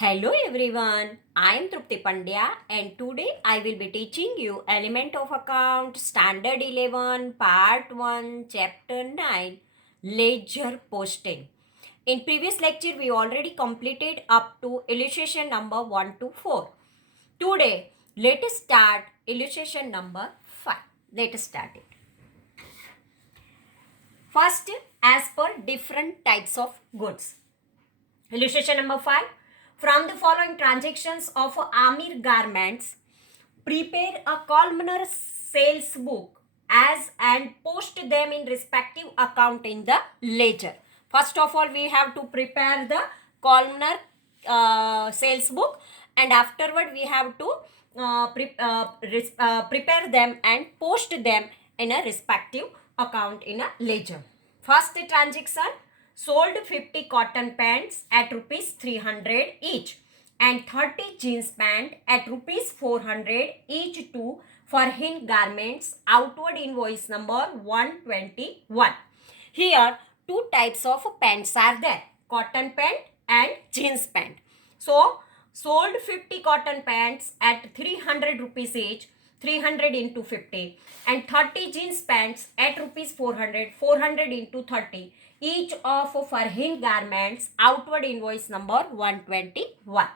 Hello everyone, I am Trupti Pandya and today I will be teaching you Element of Account Standard 11 Part 1 Chapter 9 Ledger Posting. In previous lecture we already completed up to illustration number 1 to 4. Today let us start illustration number 5. Let us start it. First, as per different types of goods. Illustration number 5. From the following transactions of Amir Garments, prepare a columnar sales book as and post them in respective account in the ledger. First of all, we have to prepare the columnar sales book, and afterward we have to prepare them and post them in a respective account in a ledger. First transaction, sold 50 cotton pants at rupees 300 each and 30 jeans pant at rupees 400 each to Farhin Garments, outward invoice number 121. Here two types of pants are there, cotton pant and jeans pant. So sold 50 cotton pants at 300 rupees each, 300 into 50, and 30 jeans pants at rupees 400, 400 into 30, each of Farhin Garments, outward invoice number 121.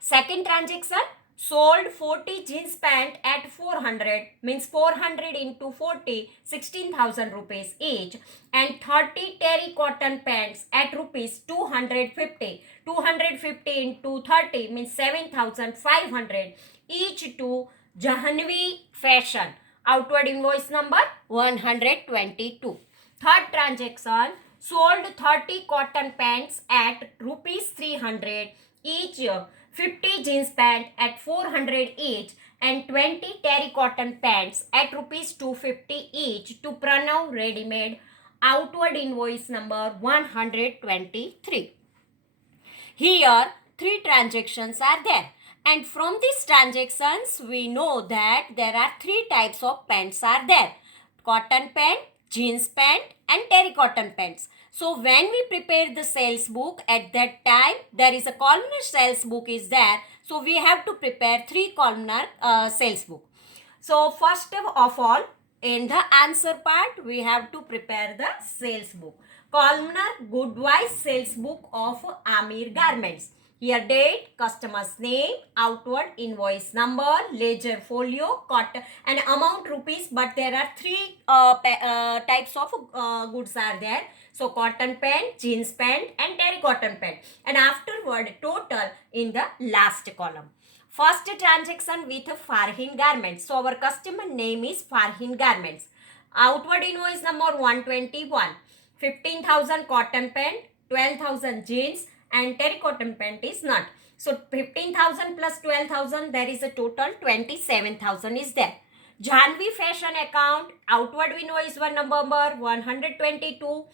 Second transaction, sold 40 jeans pant at 400, means 400 into 40, 16,000 rupees each, and 30 terry cotton pants at rupees 250, 250 into 30 means 7,500 each to Jahnavi Fashion, outward invoice number 122. Third transaction, sold 30 cotton pants at rupees 300 each, 50 jeans pant at 400 each, and 20 terry cotton pants at rupees 250 each to Pranav Readymade, outward invoice number 123. Here three transactions are there, and from these transactions we know that there are three types of pants are there: cotton pant, jeans pant and terry cotton pants. So when we prepare the sales book, at that time there is a columnar sales book is there, so we have to prepare three columnar sales book. So first of all, in the answer part we have to prepare the sales book, columnar goodwise sales book of Amir Garments. Here date, customer's name, outward invoice number, ledger folio, cotton and amount rupees, but there are three types of goods are there. So cotton pant, jeans pant and terry cotton pant, and afterward total in the last column. First transaction with Farhin Garments. So our customer name is Farhin Garments. Outward invoice number 121. 15,000 cotton pant, 12,000 jeans and terry cotton pant is not. So 15,000 plus 12,000, there is a total 27,000 is there. Jahnavi Fashion account, outward invoice one number 122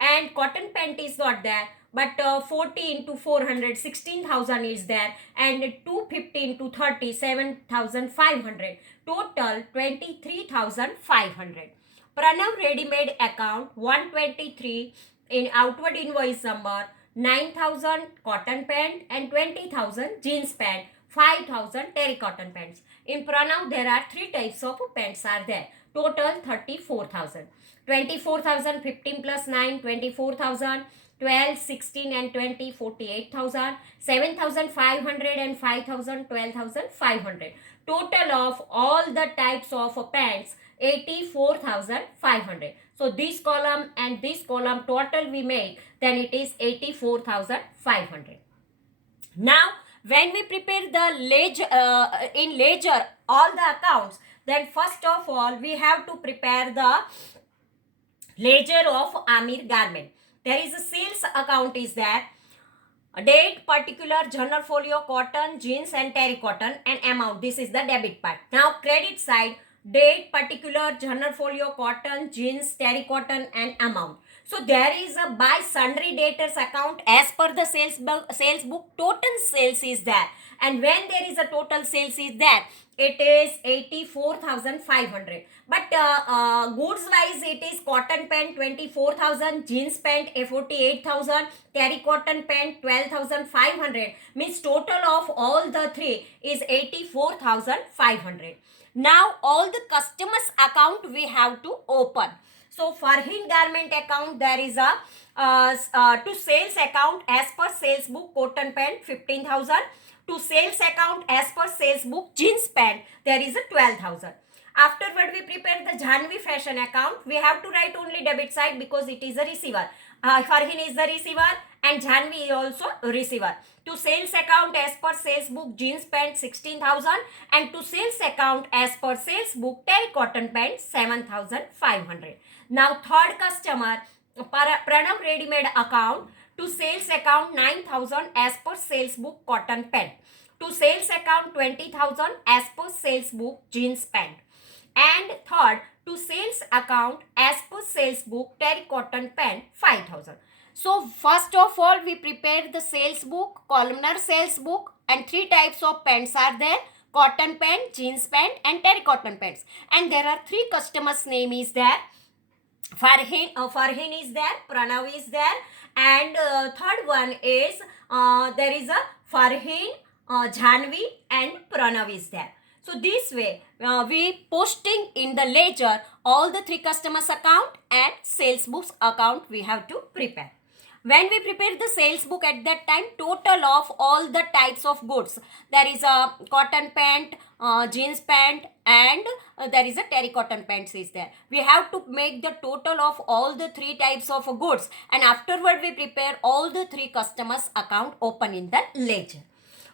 and cotton pant is not there, but 40 into 400, 16,000 is there, and 250 into 30, 7,500, total 23,500. Pranav Readymade account 123, in outward invoice number 9,000 cotton pant and 20,000 jeans pant, 5,000 terry cotton pants. In Pranav there are three types of pants are there, total 34,000. 24,000, 15 plus 9, 24,000, 12, 16 and 20, 48,000, 7,500 and 5,000, 12,500. Total of all the types of pants, 84,500. So this column and this column total we make, then it is 84,500. Now when we prepare the ledger, in ledger all the accounts, then first of all we have to prepare the ledger of Amir Garment. There is a sales account is there, a date, particular, journal folio, cotton, jeans and terry cotton and amount. This is the debit part. Now credit side, date, particular, journal folio, cotton, jeans, terry cotton and amount. So there is a by sundry debtors account as per the sales book total sales is there, and when there is a total sales is there, it is 84,500. But goods wise it is cotton pant 24,000, jeans pant 48,000, terry cotton pant 12,500. Means total of all the three is 84,500. Now all the customers account we have to open. So Farhin garment account there is a to sales account as per sales book cotton pant 15,000. To sales account as per sales book jeans pant there is a 12,000. Afterward we prepare the Janvi fashion account. We have to write only debit side because it is a receiver. Farhin is the receiver and Janvi is also receiver. To sales account as per sales book jeans pant 16,000 and to sales account as per sales book terry cotton pant 7,500. Now third customer Pranav ready made account. To sales account 9,000 as per sales book cotton pant. To sales account 20,000 as per sales book jeans pant. And third to sales account as per sales book terry cotton pant 5,000. So first of all we prepare the sales book, columnar sales book, and three types of pants are there: cotton pant, jeans pant and terry cotton pants. And there are three customers name is there. Farhin is there, Pranav is there, and third one is there is a Farhin, Janvi and Pranav is there. So this way we posting in the ledger all the three customers account and sales books account we have to prepare. When we prepare the sales book at that time, total of all the types of goods, there is a cotton pant, jeans pant and there is a terry cotton pants is there. We have to make the total of all the three types of goods, and afterward we prepare all the three customers account open in the ledger.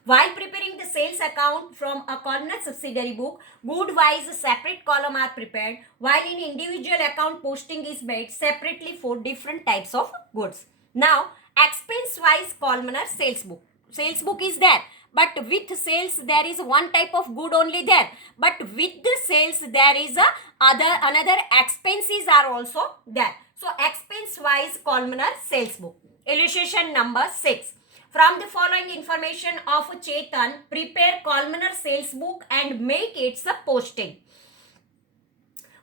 While preparing the sales account from a columnar subsidiary book, good wise separate column are prepared, while in individual account posting is made separately for different types of goods. Now expense wise columnar sales book. Sales book is there, but with sales there is one type of good only there, but with the sales there is another expenses are also there. So expense wise columnar sales book. Illustration number 6. From the following information of Chetan, prepare columnar sales book and make its a posting.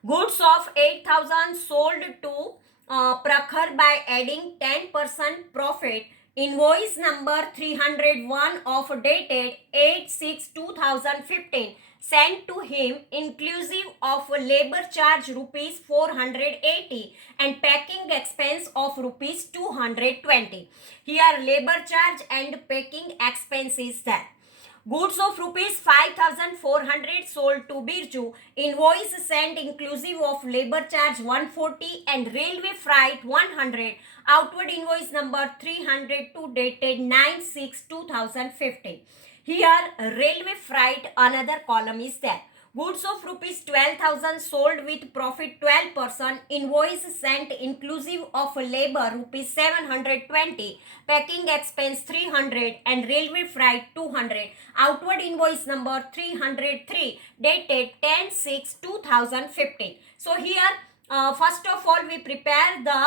Goods of 8,000 sold to Prakhar by adding 10% profit. Invoice number 301 of dated 8/6/2015 sent to him inclusive of labor charge rupees 480 and packing expense of rupees 220. Here labor charge and packing expense is there. Goods of rupees 5,400 sold to Birju. Invoice sent inclusive of labor charge 140 and railway freight 100. Outward invoice number 302 dated 9/6/2015. Here railway freight another column is there. Goods of rupees 12,000 sold with profit 12%. Invoice sent inclusive of labor rupees 720. Packing expense 300 and railway freight 200. Outward invoice number 303 dated 10/6/2015. So here first of all we prepare the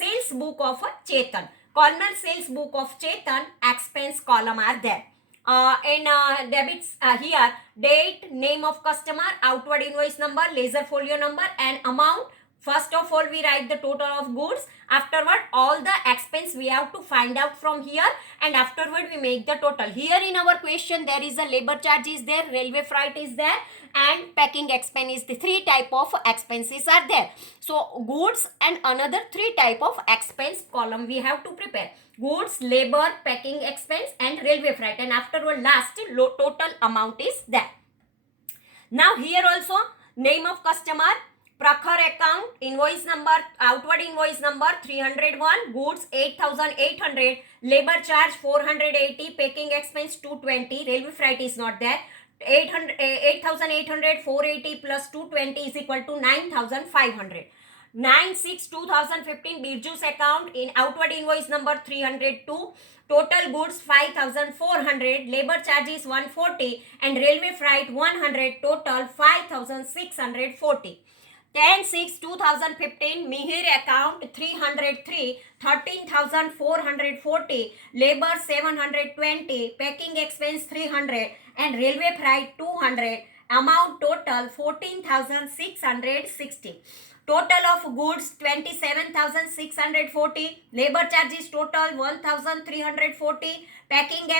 sales book of Chetan. Columnar sales book of Chetan, expense column are there. In debits here date, name of customer, outward invoice number, ledger folio number and amount. First of all we write the total of goods. Afterward all the expense we have to find out from here, and afterward we make the total. Here in our question there is a labor charge is there, railway freight is there and packing expense is the three type of expenses are there. So goods and another three type of expense column we have to prepare. Goods, labor, packing expense and railway freight, and afterward last total amount is there. Now here also name of customer, Prakhar account, invoice number, outward invoice number 301, goods 8,800, labor charge 480, packing expense 220, railway freight is not there. 8,800, 480 plus 220 is equal to 9,500. 9/6/2015 Birju's account, in outward invoice number 302, total goods 5,400, labor charges 140 and railway freight 100, total 5,640. 10/6/2015 Mihir account 303, 13,440, labor 720, packing expense 300 and railway freight 200, amount total 14,660. Total of goods 27,640, labor charges total 1,340, packing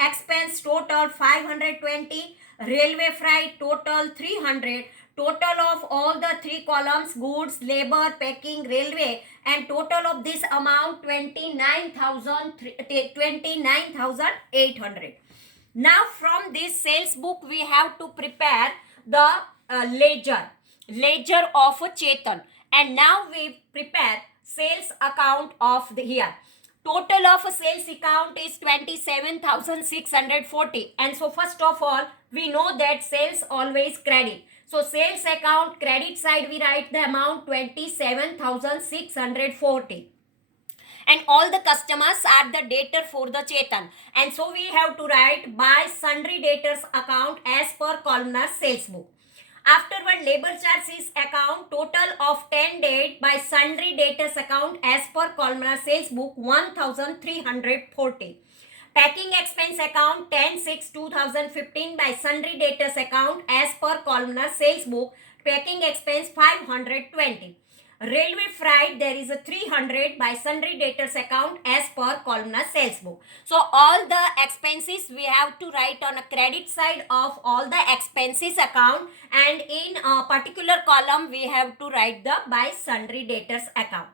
expense total 520, railway freight total 300. Total of all the three columns, goods, labor, packing, railway, and total of this amount 29,800. Now from this sales book we have to prepare the ledger of Chetan, and now we prepare sales account of the here. Total of sales account is 27,640, and so first of all we know that sales always credit. So sales account credit side we write the amount 27,640. And all the customers are the debtor for the Chetan. And so we have to write by sundry debtors account as per columnar sales book. Afterward, labor charges account total of 10 date by sundry debtors account as per columnar sales book 1,340. Packing expense account 10/6/2015 by sundry debtors account as per columnar sales book, packing expense 520. Railway freight there is a 300 by sundry debtors account as per columnar sales book. So all the expenses we have to write on a credit side of all the expenses account, and in a particular column we have to write the by sundry debtors account.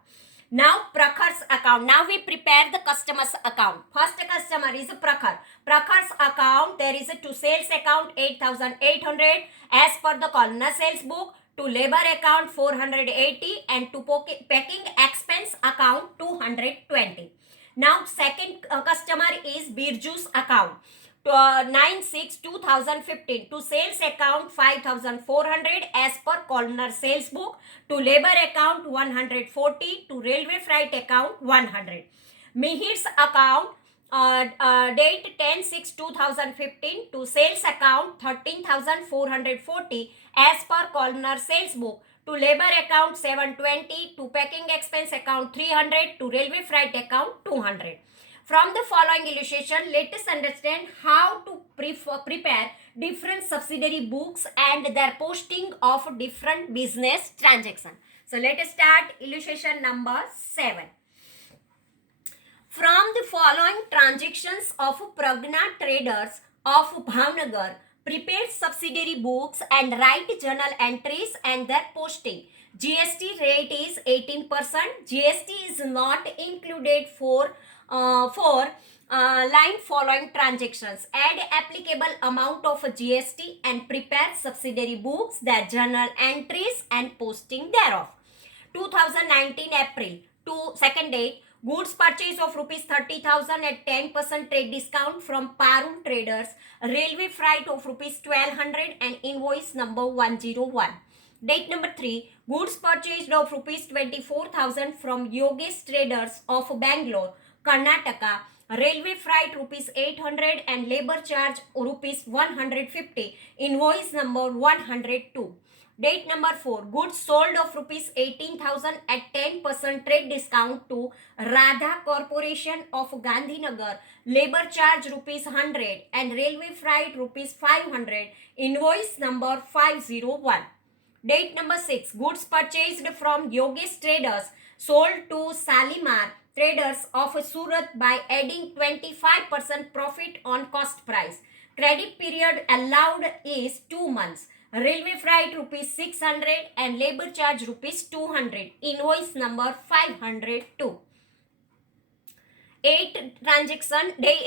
Now Prakhar's account. Now we prepare the customer's account. First customer is Prakhar. Prakhar's account there is a to sales account 8,800 as per the columnar sales book, to labor account 480 and to packing expense account 220. Now second customer is Birju's account. 9/6/2015 to sales account 5,400 as per columnar sales book, to labor account 140, to railway freight account 100. Mihir's account date 10/6/2015 to sales account 13,440 as per columnar sales book, to labor account 720, to packing expense account 300, to railway freight account 200. From the following illustration, let us understand how to prepare different subsidiary books and their posting of different business transactions. So let us start illustration number 7. From the following transactions of Pragna Traders of Bhavnagar, prepare subsidiary books and write journal entries and their posting. GST rate is 18%. GST is not included for line following transactions. Add applicable amount of GST and prepare subsidiary books, their journal entries and posting thereof. 2019 April to second date, goods purchase of rupees 30,000 at 10% trade discount from Parul Traders, railway freight of rupees 1,200 and invoice number 101. Date number 3, goods purchased of rupees 24,000 from Yogesh Traders of Bangalore, Karnataka, railway freight rupees 800 and labor charge rupees 150, invoice number 102. Date number 4, goods sold of rupees 18,000 at 10% trade discount to Radha Corporation of Gandhinagar, labor charge rupees 100 and railway freight rupees 500, invoice number 501. Date number 6, goods purchased from Yogesh Traders sold to Salimar Traders of Surat by adding 25% profit on cost price. Credit period allowed is 2 months. Railway freight rupees 600 and labor charge rupees 200. Invoice number 502. 8 transaction, date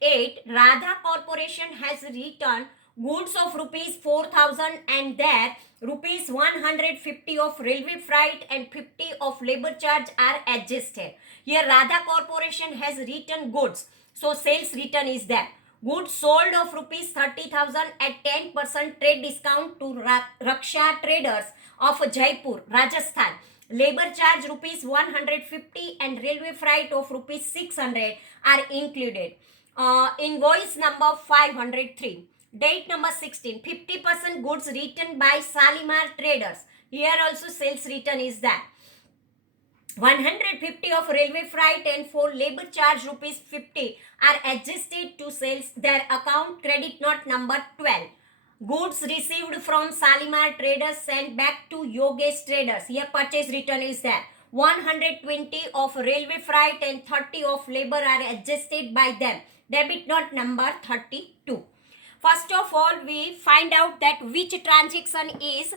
8, Radha Corporation has returned goods of rupees 4,000 and there rupees 150 of railway freight and 50 of labor charge are adjusted. Here Radha Corporation has returned goods, so sales return is there. Goods sold of rupees 30,000 at 10% trade discount to Raksha Traders of Jaipur, Rajasthan. Labor charge rupees 150 and railway freight of rupees 600 are included. Invoice number 503. Date number 16, 50% goods written by Shalimar Traders. Here also sales return is there. 150 of railway freight and for labor charge rupees 50 are adjusted to sales their account credit note number 12. Goods received from Shalimar Traders sent back to Yogesh Traders. Here purchase return is there. 120 of railway freight and 30 of labor are adjusted by them. Debit note number 32. First of all, we find out that which transaction is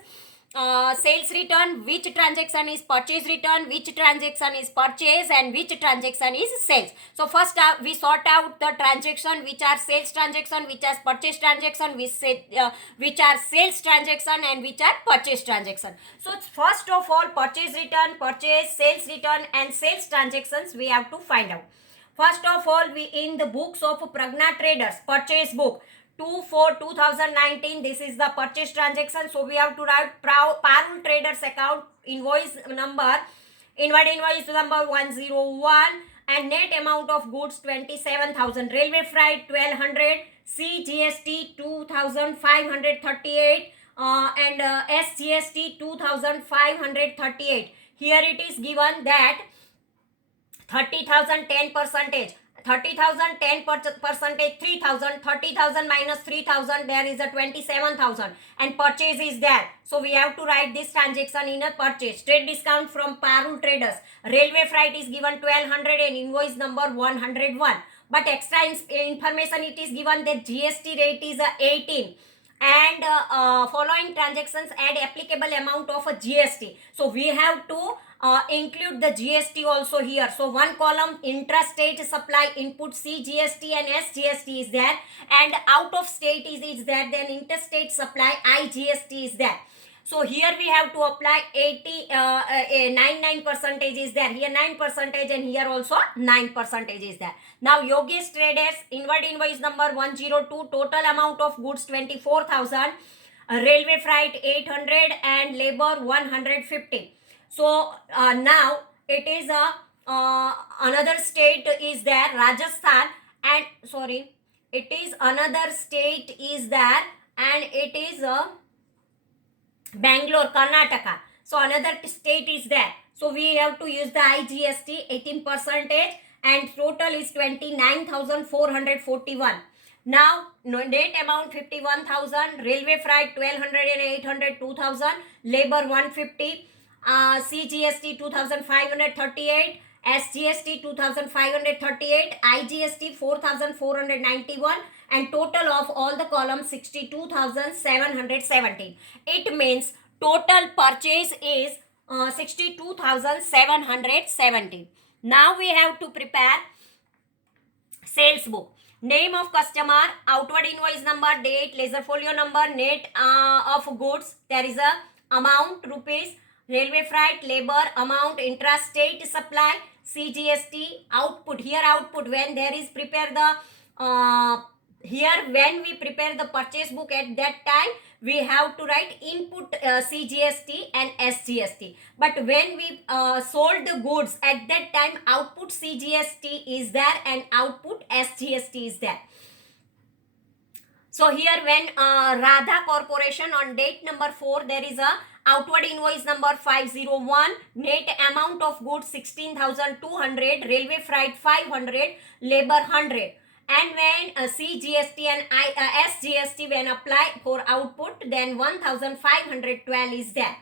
sales return, which transaction is purchase return, which transaction is purchase, and which transaction is sales. So first we sort out the transaction which are sales transaction, which are purchase transaction, which are sales transaction, and which are purchase transaction. So first of all, purchase return, purchase, sales return, and sales transactions we have to find out. First of all, we in the books of Pragna Traders, purchase book 2/4/2019, this is the purchase transaction. So we have to write Parul Traders account invoice number, invoice number 101, and net amount of goods 27,000, railway freight 1200, CGST 2538, and SGST 2538. Here it is given that 30,000 10%, 30,000 10%, 3,000, 30,000 minus 3,000, there is a 27,000, and purchase is there. So we have to write this transaction in a purchase. Trade discount from Parul Traders, railway freight is given 1200 and invoice number 101. But extra information it is given that GST rate is 18. And following transactions add applicable amount of a GST. So we have to include the GST also here. So one column intrastate supply input CGST and SGST is there, and out of state is there, then interstate supply IGST is there. So here we have to apply 99% is there. Here 9% and here also 9% is there. Now Yogesh Traders inward invoice number 102, total amount of goods 24,000, railway freight 800 and labor 150. So now it is another state is there, Rajasthan, and sorry, it is another state is there, and it is Bangalore, Karnataka. So another state is there. So we have to use the IGST 18%, and total is 29,441. Now net amount 51,000, railway freight 1200 and 800 2,000, labor 150, CGST 2,538, SGST 2,538, IGST 4,491, and total of all the columns 62,717. It means total purchase is 62,717. Now we have to prepare sales book. Name of customer, outward invoice number, date, ledger folio number, net of goods, there is a amount rupees, railway freight, labor, amount, intrastate supply, CGST, output. Here output, when there is prepare the here when we prepare the purchase book, at that time we have to write input CGST and SGST. But when we sold the goods, at that time output CGST is there and output SGST is there. So here when Radha Corporation on date number 4, there is a outward invoice number 501, net amount of goods 16,200, railway freight 500, labor 100. And when CGST and SGST when applied for output, then 1,512 is there.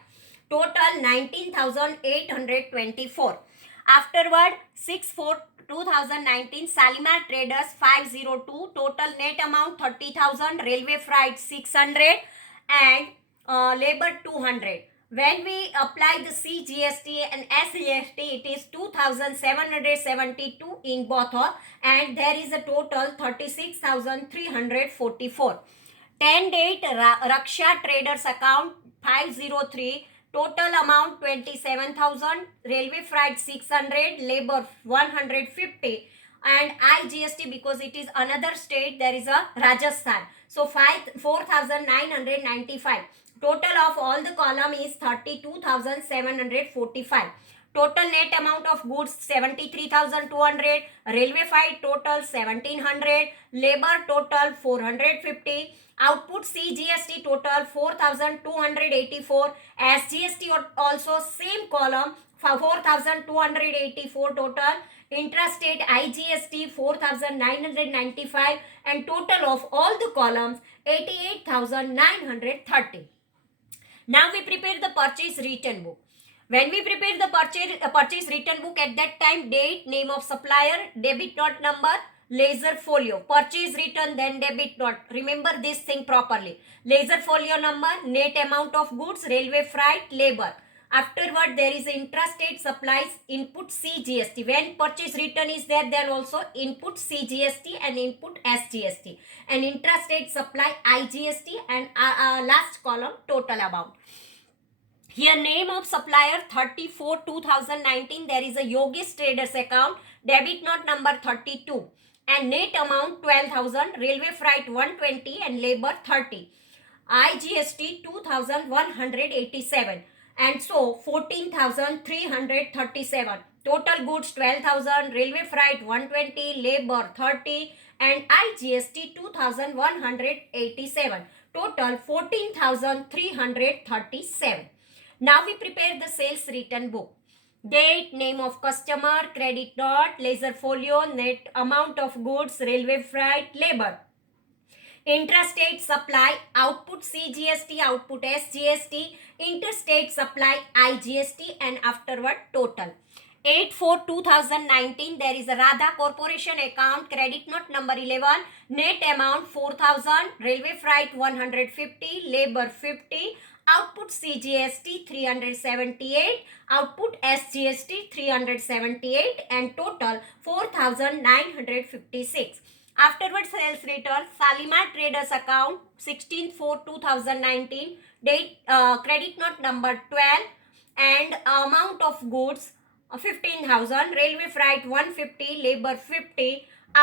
Total 19,824. Afterward, 6/4/2019, Shalimar Traders 502, total net amount 30,000, railway freight 600 and labor 200. When we apply the CGST and SGST, it is 2,772 in both all, and there is a total 36,344. 10 date Raksha Traders account 503, total amount 27,000, railway freight 600, labor 150, and IGST, because it is another state, there is a Rajasthan. So 4,995. Total of all the column is 32,745. total net amount of goods 73,200, railway freight total 1,700, labor total 450, output CGST total 4,284, SGST also same column for 4,284 total, intrastate IGST 4,995, and total of all the columns 88,930. Now we prepare the purchase return book. When we prepare the purchase return book, at that time, date, name of supplier, debit note number, ledger folio, purchase return, then debit note. Remember this thing properly. Ledger folio number, net amount of goods, railway freight, labor. Afterward, there is intrastate supplies, input CGST. When purchase return is there, then also input CGST and input SGST. And intrastate supply IGST, and last column total amount. Here name of supplier 34/2019, there is a Yogesh Traders account, debit note number 32, and net amount 12,000, railway freight 120 and labor 30, IGST 2,187, and so 14,337. Total goods 12,000, railway freight 120, labor 30, and IGST 2,187. Total 14,337. Now we prepare the sales return book. Date, name of customer, credit note, ledger folio, net amount of goods, railway freight, labor. Intrastate supply, output CGST, output SGST, interstate supply IGST, and afterward total. 8/4/2019, there is a Radha Corporation account, credit note number 11, net amount 4,000, railway freight 150, labor 50, output CGST 378, output SGST 378, and total 4,956. Afterwards, sales return, Shalimar Traders account 16/4/2019, date, credit note number 12, and amount of goods 15,000, railway freight 150, labor 50,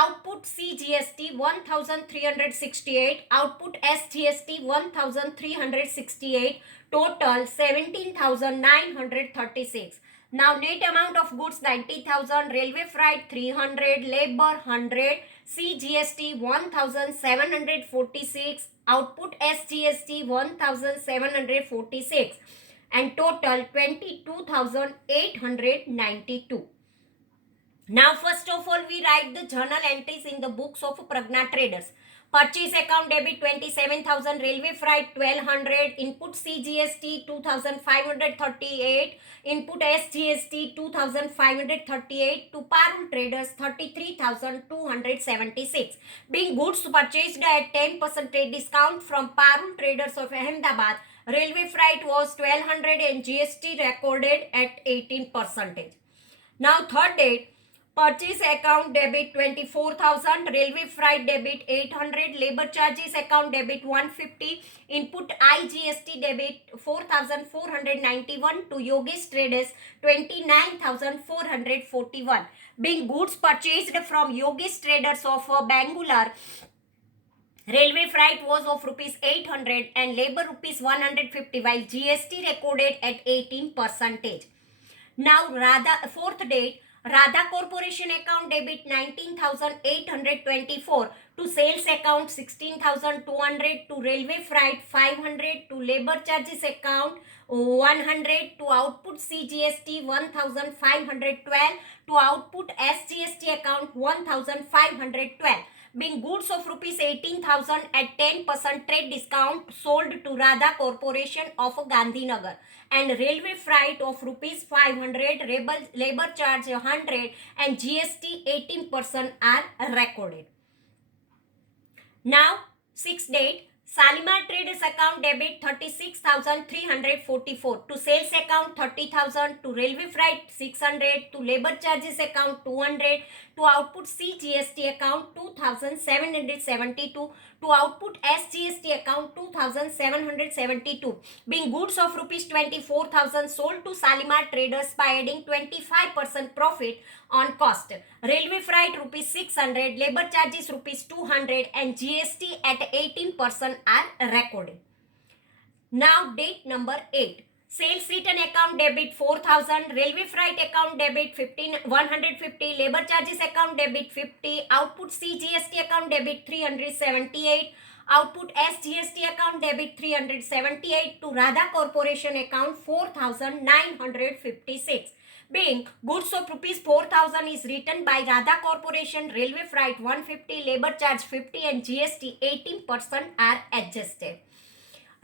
output CGST 1,368, output SGST 1,368, total 17,936. Now net amount of goods 90,000, railway freight 300, labor 100, CGST 1,746, output SGST 1,746, and total 22,892. Now first of all, we write the journal entries in the books of Pragna Traders. Purchase account debit 27,000, railway freight 1,200, input CGST 2,538, input SGST 2,538, to Parul Traders 33,276. Being goods purchased at 10% trade discount from Parul Traders of Ahmedabad, railway freight was 1,200 and GST recorded at 18%. Now third date, purchase account debit 24,000, railway freight debit 800, labor charges account debit 150, input IGST debit 4,491, to Yogesh Traders 29,441. Being goods purchased from Yogesh Traders of Bangalore, railway freight was of rupees 800 and labor rupees 150, while GST recorded at 18%. Now fourth date, Radha Corporation account debit 19,824, to sales account 16,200, to railway freight 500, to labor charges account 100, to output CGST 1,512, to output SGST account 1,512. Being goods of rupees 18,000 at 10% trade discount sold to Radha Corporation of Gandhinagar, and railway freight of rupees 500, labor charge 100, and GST 18% are recorded. Now sixth date, Shalimar Traders account debit 36,344, to sales account 30,000, to railway freight 600, to labor charges account 200, to output CGST account 2,772, to output SGST account 2,772. Being goods of rupees 24,000 sold to Shalimar Traders by adding 25% profit on cost. Railway freight rupees 600, labor charges rupees 200, and GST at 18% are recorded. Now date number 8. Sales return account debit 4,000, railway freight account debit 150, labor charges account debit 50, output C GST account debit 378, output S GST account debit 378, to Radha Corporation account 4,956. Being goods of rupees 4,000 is written by Radha Corporation, railway freight 150, labor charge 50 and GST 18% are adjusted.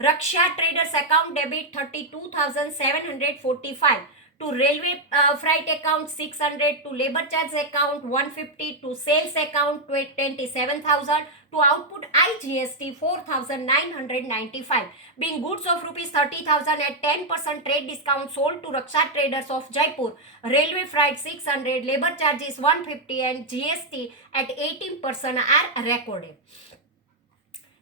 Raksha Traders account debit 32,745, to railway freight account 600, to labor charge account 150, to sales account 27,000, to output IGST 4,995. Being goods of rupees 30,000 at 10% trade discount sold to Raksha Traders of Jaipur, railway freight 600, labor charges 150 and GST at 18% are recorded.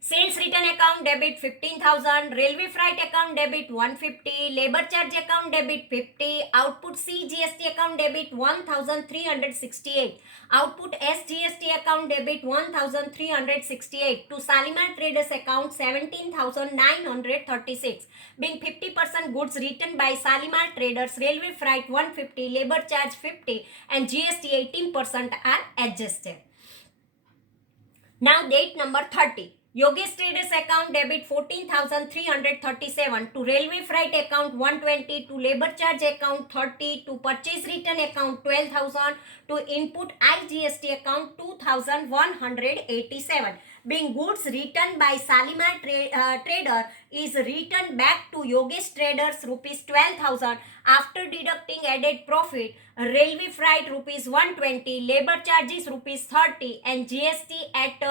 Sales return account debit 15,000, railway freight account debit 150, labor charge account debit 50, output C GST account debit 1,368, output S GST account debit 1,368, to Shalimar Traders account 17,936. Being 50% goods written by Shalimar Traders, railway freight 150, labor charge 50 and GST 18% are adjusted. Now date number 30. Yogesh Traders account debit 14,337, to railway freight account 120, to labor charge account 30, to purchase return account 12,000, to input IGST account 2,187. Being goods written by Shalimar Trader is returned back to Yogesh Traders rupees 12,000 after deducting added profit, railway freight rupees 120, labor charges rupees 30 and GST at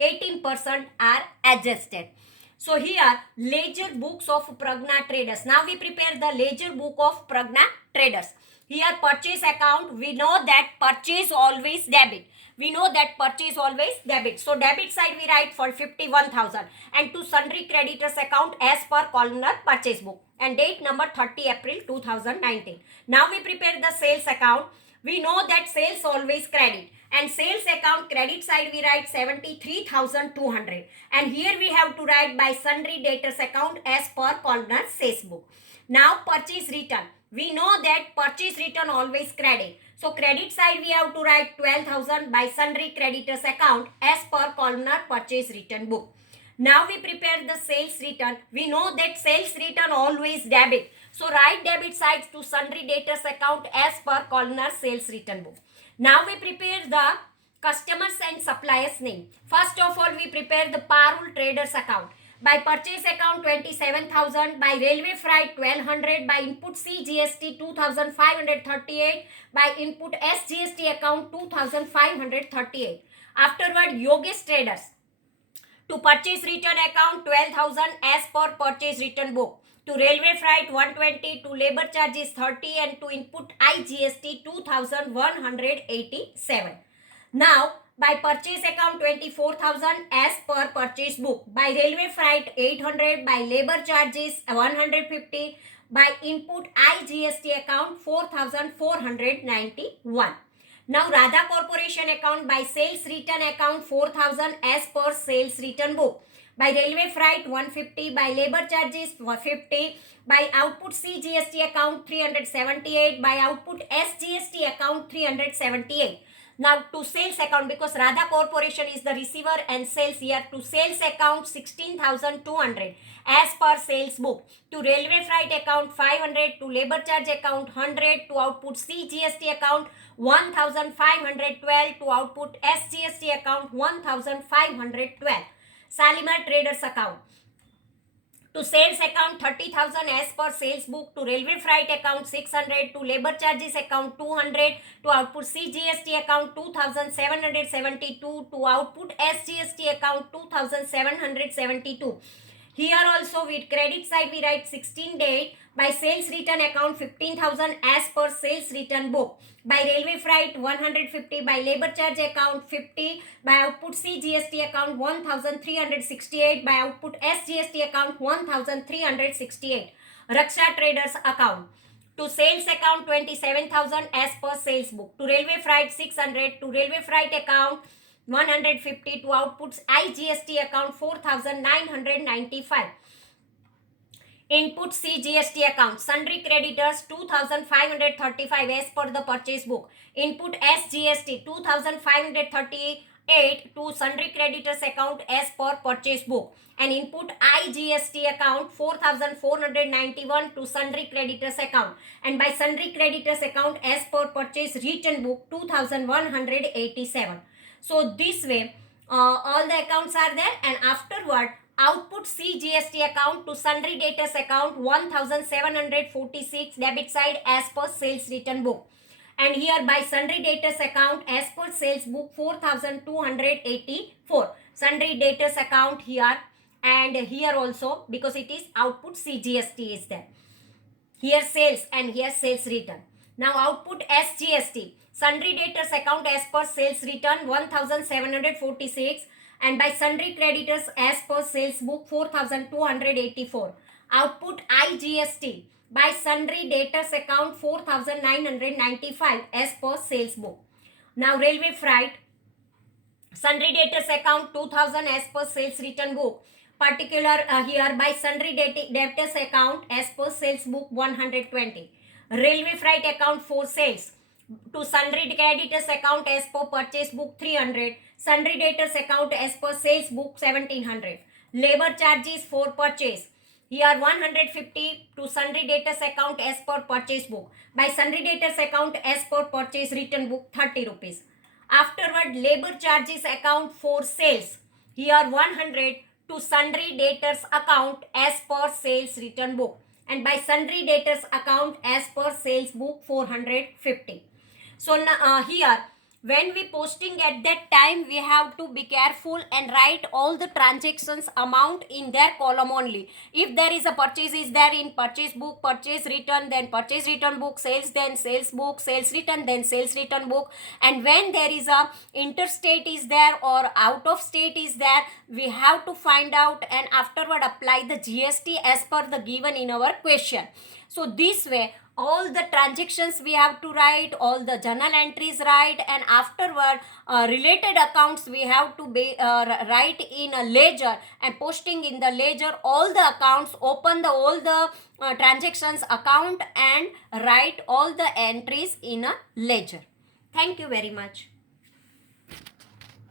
18% are adjusted. So here ledger books of Pragna Traders. Now we prepare the ledger book of Pragna Traders. Here purchase account, we know that purchase always debit. We know that purchase always debit. So debit side we write for 51,000 and to sundry creditors account as per columnar purchase book and date number 30 April 2019. Now we prepare the sales account. We know that sales always credit and sales account credit side we write 73,200 and here we have to write by sundry debtors account as per columnar sales book. Now purchase return. We know that purchase return always credit. So credit side we have to write 12,000 by sundry creditors account as per columnar purchase return book. Now we prepare the sales return. We know that sales return always debit. So write debit side to sundry debtors account as per columnar sales return book. Now we prepare the customers and suppliers name. First of all we prepare the Parul Traders account. By purchase account 27,000, by railway freight 1,200, by input C GST 2,538, by input S GST account 2,538. Afterward Yogesh Traders. To purchase return account 12,000 as per purchase return book. To railway freight 120, to labor charges 30 and to input IGST 2,187. Now by purchase account 24,000 as per purchase book. By railway freight 800, by labor charges 150, by input IGST account 4,491. Now Radha Corporation account by sales return account 4,000 as per sales return book. By railway freight 150, by labor charges 50, by output C GST account 378, by output S GST account 378. Now to sales account, because Radha Corporation is the receiver and sales here, to sales account 16,200 as per sales book. To railway freight account 500, to labor charge account 100, to output C GST account 1,512, to output S GST account 1,512. Shalimar Traders account. To sales account 30,000 as per sales book. To railway freight account 600, to labor charges account 200, to output C GST account 2,772, to output S GST account 2,772. Here also with credit side we write 16 date. By sales return account 15,000 as per sales return book. By railway freight 150, by labor charge account 50, by output C GST account 1,368, by output S GST account 1,368. Raksha Traders account. To sales account 27,000 as per sales book. To railway freight 600, to railway freight account 150, to outputs IGST account 4,995. Input CGST account. Sundry creditors 2535 as per the purchase book. Input SGST 2538 to sundry creditors account as per purchase book. And input IGST account 4491 to sundry creditors account. And by sundry creditors account as per purchase written book 2187. So this way all the accounts are there, and afterward output CGST account to sundry debtors account 1746 debit side as per sales written book, and here by sundry debtors account as per sales book 4284 sundry debtors account here, and here also because it is output CGST is there. Here sales and here sales return. Now output SGST. Sundry debtors account as per sales return 1746, and by sundry creditors as per sales book 4284. Output IGST. By sundry debtors account 4995 as per sales book. Now railway freight. Sundry debtors account 2000 as per sales return book. Particular here by sundry debtors account as per sales book 120. Railway freight account for sales to sundry creditors account as per purchase book 300. Sundry debtors account as per sales book 1700. Labor charges for purchase. Here 150 to sundry debtors account as per purchase book. By sundry debtors account as per purchase written book 30 rupees. Afterward labor charges account for sales. Here 100 to sundry debtors account as per sales written book, and by sundry debtors account as per sales book 450. So here when we posting at that time, we have to be careful and write all the transactions amount in their column only. If there is a purchase is there in purchase book, purchase return, then purchase return book, sales, then sales book, sales return, then sales return book. And when there is a interstate is there or out of state is there, we have to find out and afterward apply the GST as per the given in our question. So this way all the transactions we have to write, all the journal entries write, and afterward related accounts we have to be, write in a ledger, and posting in the ledger all the accounts, open the all the transactions account and write all the entries in a ledger. Thank you very much.